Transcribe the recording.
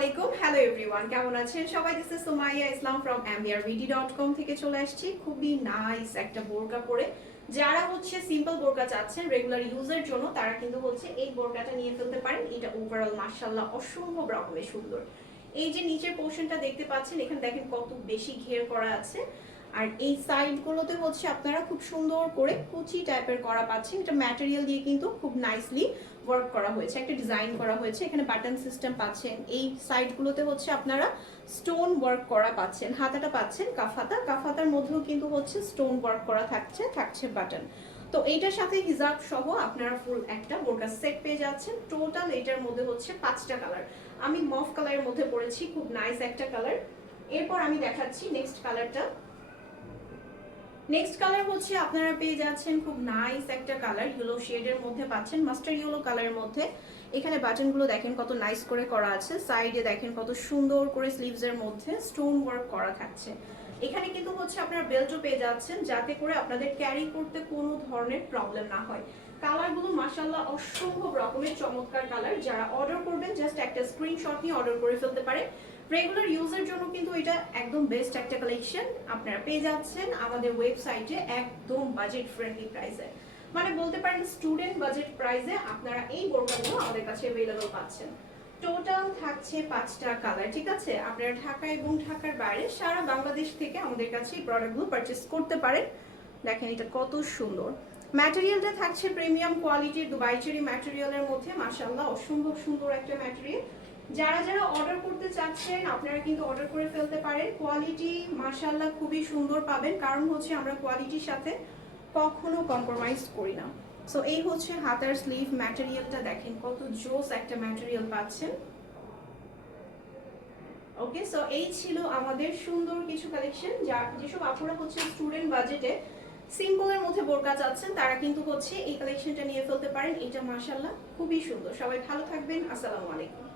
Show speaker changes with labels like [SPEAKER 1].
[SPEAKER 1] আলাইকুম। Hello everyone কেমন আছেন? সবাই this is Sumaiya Islam from MBRBD dot com থেকে চলে আসছি। খুবই নাইস একটা বোরকা পরে। যারা হচ্ছে সিম্পল বোরকা চাচ্ছেন রেগুলার ইউজের জন্য, তারা কিন্তু হচ্ছে এই বোরকাটা নিয়ে ফেলতে পারেন। এটা ওভারঅল মার্শাল্লাহ অসম্ভব রকমের সুন্দর। এই যে নিচের পোর্শনটা দেখতে পাচ্ছেন, এখানে দেখেন কত বেশি ঘের করা আছে। আর এই সাইডগুলোতে হচ্ছে আপনারা খুব সুন্দর করে কুচি টাইপের করা পাচ্ছেন। এটা ম্যাটেরিয়াল দিয়ে কিন্তু খুব নাইসলি ওয়ার্ক করা হয়েছে, একটা ডিজাইন করা হয়েছে। এখানে বাটন সিস্টেম পাচ্ছেন। এই সাইডগুলোতে হচ্ছে আপনারা স্টোন ওয়ার্ক করা পাচ্ছেন, হাতাটা পাচ্ছেন কাফাতা কাফাতার মধ্যেও কিন্তু হচ্ছে স্টোন ওয়ার্ক করা থাকছে থাকছে বাটন তো এইটার সাথে হিজাব সহ আপনারা ফুল একটা বোরকা সেট পেয়ে যাচ্ছেন। টোটাল এটার মধ্যে হচ্ছে পাঁচটা কালার আমি মফ কালারের মধ্যে পড়েছি খুব নাইস একটা কালার এরপর আমি দেখাচ্ছি নেক্সট কালারটা নেক্সট কালার হচ্ছে আপনারা পেয়ে যাচ্ছেন খুব নাইস একটা কালার ইয়েলো শেডের মধ্যে পাচ্ছেন মাস্টার ইয়েলো কালারের মধ্যে। এখানে বাটনগুলো দেখেন কত নাইস করে করা আছে সাইডে দেখেন কত সুন্দর করে স্লিভসের মধ্যে স্টোন ওয়ার্ক করা থাকছে। এখানে কিন্তু হচ্ছে আপনারা বেল্টও পেয়ে যাচ্ছেন, যাতে করে আপনাদের ক্যারি করতে কোনো ধরনের প্রবলেম না হয়। কালারগুলো মাসাল্লাহ অসম্ভব রকমের চমৎকার কালার যারা অর্ডার করবেন জাস্ট একটা স্ক্রিনশট নিয়ে অর্ডার করে ফেলতে পারে রেগুলার ইউজের জন্য কিন্তু এটা একদম বেস্ট একটা কালেকশন আপনারা পেয়ে যাচ্ছেন আমাদের ওয়েবসাইটে একদম বাজেট ফ্রেন্ডলি প্রাইসে মানে বলতে পারেন স্টুডেন্ট বাজেট প্রাইসে আপনারা এই বোরকাগুলো আমাদের কাছে অ্যাভেলেবল পাচ্ছেন। টোটাল থাকছে পাঁচটা কালার ঠিক আছে? আপনারা ঢাকা এবং ঢাকার বাইরে সারা বাংলাদেশ থেকে আমাদের কাছে এই প্রোডাক্টগুলো পারচেস করতে পারেন। দেখেন এটা কত সুন্দর। ম্যাটেরিয়ালটা থাকছে প্রিমিয়াম কোয়ালিটির দুবাইচেরি ম্যাটেরিয়ালের মধ্যে। মাশাআল্লাহ, অসম্ভব সুন্দর একটা ম্যাটেরিয়াল যারা যারা অর্ডার করতে চাচ্ছেন, আপনারা কিন্তু অর্ডার করে ফেলতে পারেন। কোয়ালিটি মাশাআল্লাহ খুবই সুন্দর পাবেন। কারণ হচ্ছে আমরা কোয়ালিটির সাথে কখনো কম্প্রোমাইজ করি না। সো এই হচ্ছে হাতার স্লিভ ম্যাটেরিয়ালটা দেখেন, কত জোস একটা ম্যাটেরিয়াল পাচ্ছেন। ওকে সো এই ছিল আমাদের সুন্দর কিছু কালেকশন যা, যেসব আপুরা হচ্ছে স্টুডেন্ট বাজেটে সিম্পলের মধ্যে বোরকা চাচ্ছেন, তারা কিন্তু হচ্ছে এই কালেকশনটা নিয়ে ফেলতে পারেন। এটা মাশাল্লাহ খুবই সুন্দর। সবাই ভালো থাকবেন। আসসালামু আলাইকুম।